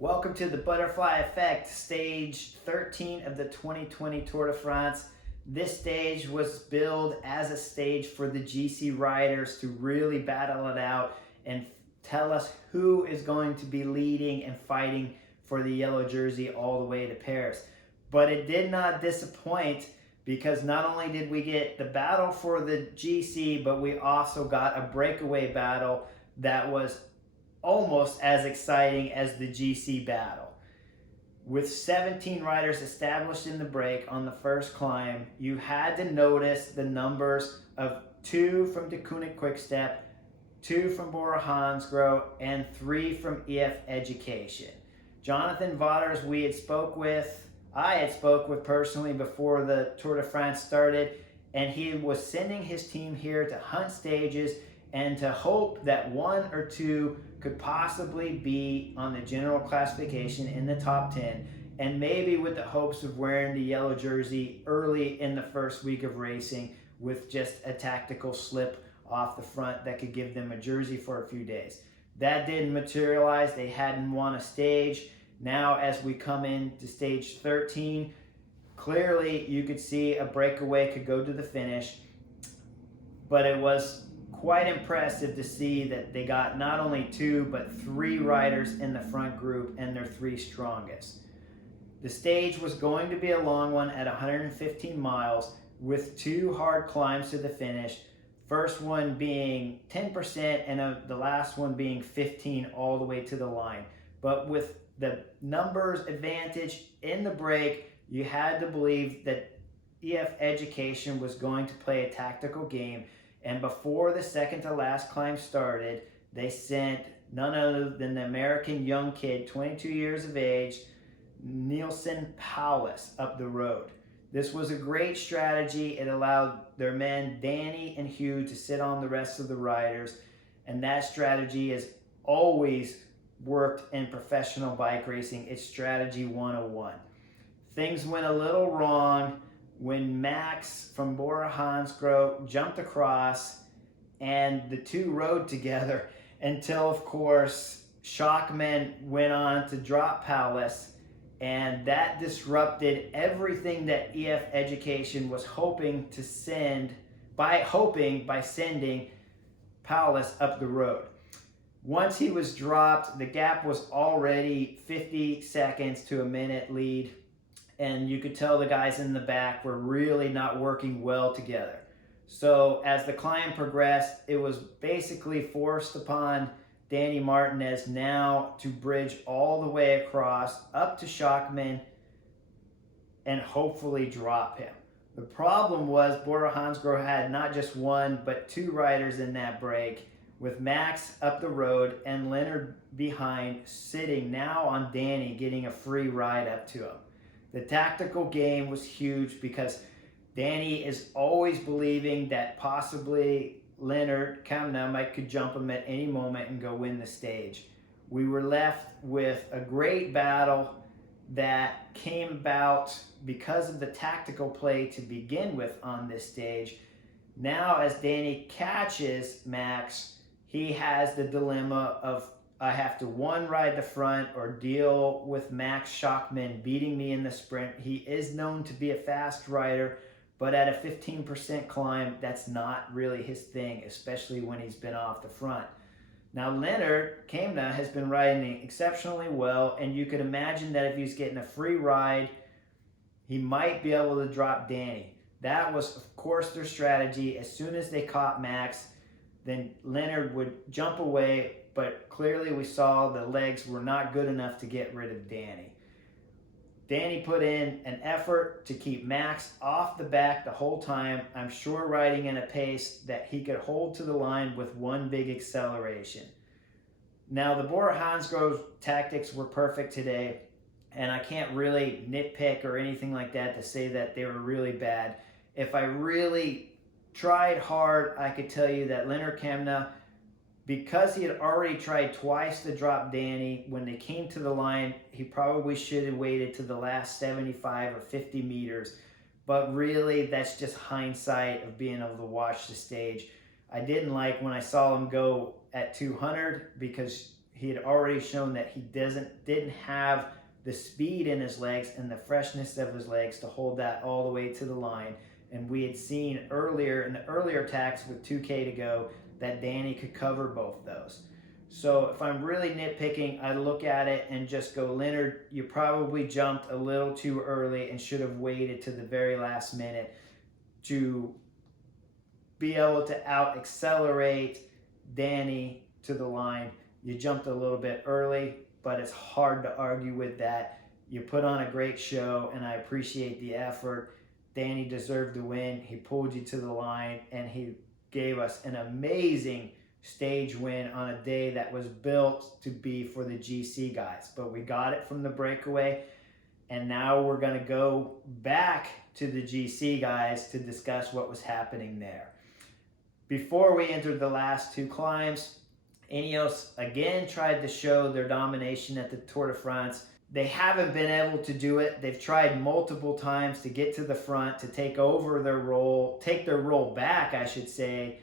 Welcome to the Butterfly Effect, stage 13 of the 2020 Tour de France. This stage was billed as a stage for the GC riders to really battle it out and tell us who is going to be leading and fighting for the yellow jersey all the way to Paris. But it did not disappoint, because not only did we get the battle for the GC, but we also got a breakaway battle that was almost as exciting as the GC battle. With 17 riders established in the break on the first climb, you had to notice the numbers of 2 from De Koenig Quickstep, 2 from Bora Hansgrohe, and 3 from EF Education. Jonathan Vaughters I had spoke with personally before the Tour de France started, and he was sending his team here to hunt stages and to hope that 1 or 2 could possibly be on the general classification in the top 10, and maybe with the hopes of wearing the yellow jersey early in the first week of racing with just a tactical slip off the front that could give them a jersey for a few days. That didn't materialize. They hadn't won a stage. Now, as we come into stage 13, clearly you could see a breakaway could go to the finish, but it was quite impressive to see that they got not only 2 but 3 riders in the front group, and their 3 strongest. The stage was going to be a long one at 115 miles with 2 hard climbs to the finish, first one being 10% and the last one being 15 all the way to the line. But with the numbers advantage in the break, you had to believe that EF Education was going to play a tactical game. And before the second to last climb started, they sent none other than the American young kid, 22 years of age, Neilson Powless, up the road. This was a great strategy. It allowed their men, Danny and Hugh, to sit on the rest of the riders. And that strategy has always worked in professional bike racing. It's strategy 101. Things went a little wrong when Max from Bora Hansgrohe jumped across, and the 2 rode together until, of course, Shockman went on to drop Powless, and that disrupted everything that EF Education was hoping to send by sending Powless up the road. Once he was dropped, the gap was already 50 seconds to a minute lead, and you could tell the guys in the back were really not working well together. So as the climb progressed, it was basically forced upon Danny Martinez now to bridge all the way across up to Shockman and hopefully drop him. The problem was Bora Hansgrohe had not just 1 but 2 riders in that break, with Max up the road and Leonard behind, sitting now on Danny, getting a free ride up to him. The tactical game was huge because Danny is always believing that possibly Leonard Kamna could jump him at any moment and go win the stage. We were left with a great battle that came about because of the tactical play to begin with on this stage. Now, as Danny catches Max, he has the dilemma of, I have to 1, ride the front or deal with Max Shockman beating me in the sprint. He is known to be a fast rider, but at a 15% climb, that's not really his thing, especially when he's been off the front. Now, Leonard Kamna has been riding exceptionally well, and you could imagine that if he's getting a free ride, he might be able to drop Danny. That was, of course, their strategy. As soon as they caught Max, then Leonard would jump away, but clearly we saw the legs were not good enough to get rid of Danny. Danny put in an effort to keep Max off the back the whole time, I'm sure riding in a pace that he could hold to the line with 1 big acceleration. Now, the Bora Hansgrohe tactics were perfect today, and I can't really nitpick or anything like that to say that they were really bad. If I really tried hard, I could tell you that Leonard Kamna, because he had already tried twice to drop Danny, when they came to the line, he probably should have waited to the last 75 or 50 meters. But really, that's just hindsight of being able to watch the stage. I didn't like when I saw him go at 200, because he had already shown that he didn't have the speed in his legs and the freshness of his legs to hold that all the way to the line. And we had seen earlier in the earlier attacks with 2K to go that Danny could cover both those. So if I'm really nitpicking, I look at it and just go, Leonard, you probably jumped a little too early and should have waited to the very last minute to be able to out accelerate Danny to the line. You jumped a little bit early, but it's hard to argue with that. You put on a great show, and I appreciate the effort. Danny deserved to win. He pulled you to the line, and he gave us an amazing stage win on a day that was built to be for the GC guys. But we got it from the breakaway, and now we're going to go back to the GC guys to discuss what was happening there. Before we entered the last two climbs, Ineos again tried to show their domination at the Tour de France. They haven't been able to do it. They've tried multiple times to get to the front, to take over their role, take their role back, I should say,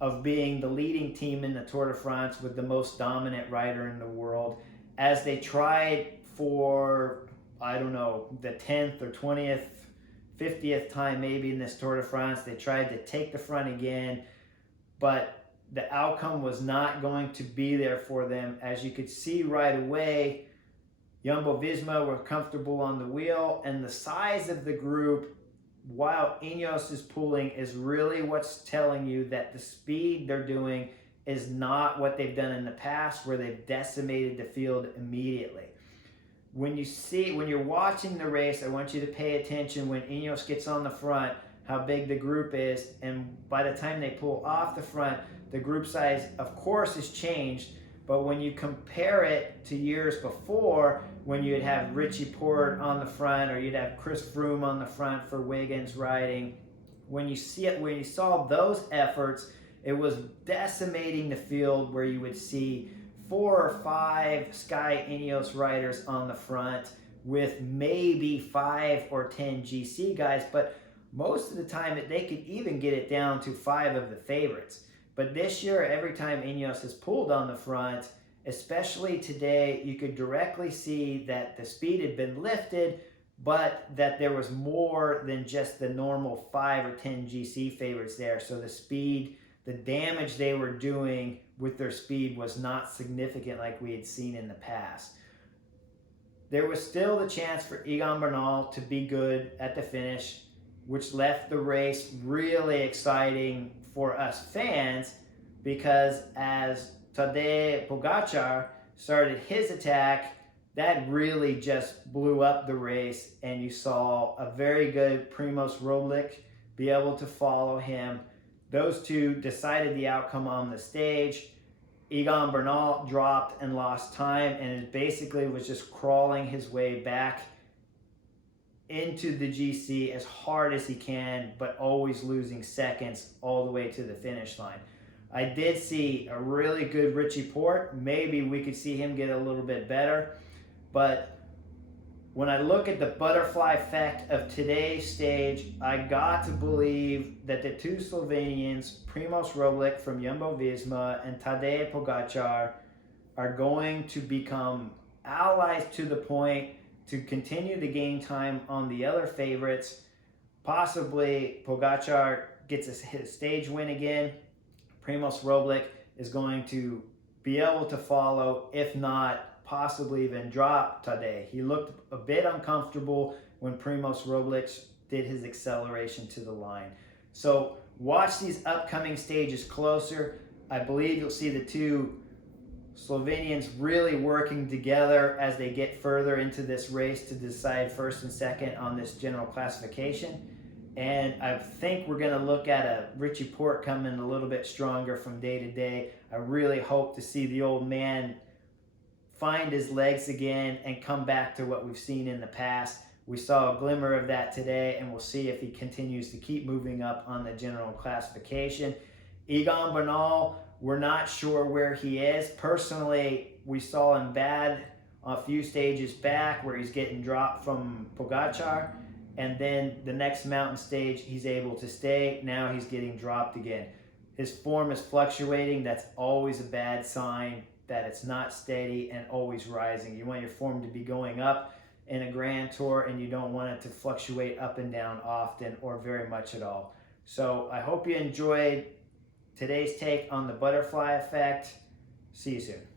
of being the leading team in the Tour de France with the most dominant rider in the world. As they tried for, I don't know, the 10th or 20th, 50th time maybe in this Tour de France, they tried to take the front again, but the outcome was not going to be there for them. As you could see right away, Jumbo-Visma were comfortable on the wheel, and the size of the group, while Ineos is pulling, is really what's telling you that the speed they're doing is not what they've done in the past, where they've decimated the field immediately. When you're watching the race, I want you to pay attention when Ineos gets on the front, how big the group is, and by the time they pull off the front, the group size, of course, has changed, but when you compare it to years before, when you'd have Richie Porte on the front, or you'd have Chris Froome on the front for Wiggins riding, when you saw those efforts, it was decimating the field, where you would see 4 or 5 Sky Ineos riders on the front with maybe 5 or 10 GC guys, but most of the time they could even get it down to 5 of the favorites. But this year, every time Ineos has pulled on the front, especially today, you could directly see that the speed had been lifted, but that there was more than just the normal 5 or 10 GC favorites there. So the speed, the damage they were doing with their speed was not significant like we had seen in the past. There was still the chance for Egan Bernal to be good at the finish, which left the race really exciting for us fans, because as Tadej Pogačar started his attack, that really just blew up the race, and you saw a very good Primož Roglič be able to follow him. Those two decided the outcome on the stage. Egan Bernal dropped and lost time, and it basically was just crawling his way back into the GC as hard as he can, but always losing seconds all the way to the finish line. I did see a really good Richie Porte. Maybe we could see him get a little bit better, but when I look at the butterfly effect of today's stage, I got to believe that the two Slovenians, Primož Roglič from Jumbo-Visma and Tadej Pogačar, are going to become allies to the point to continue to gain time on the other favorites. Possibly Pogačar gets his stage win again. Primož Roglič is going to be able to follow, if not possibly even drop Tadej. He looked a bit uncomfortable when Primož Roglič did his acceleration to the line. So watch these upcoming stages closer. I believe you'll see the two Slovenians really working together as they get further into this race to decide first and second on this general classification. And I think we're going to look at a Richie Porte coming a little bit stronger from day to day. I really hope to see the old man find his legs again and come back to what we've seen in the past. We saw a glimmer of that today, and we'll see if he continues to keep moving up on the general classification. Egan Bernal, we're not sure where he is. Personally, we saw him bad a few stages back where he's getting dropped from Pogačar, and then the next mountain stage he's able to stay. Now he's getting dropped again. His form is fluctuating. That's always a bad sign. that it's not steady and always rising. You want your form to be going up in a Grand Tour, and you don't want it to fluctuate up and down often or very much at all. So I hope you enjoyed today's take on the butterfly effect. See you soon.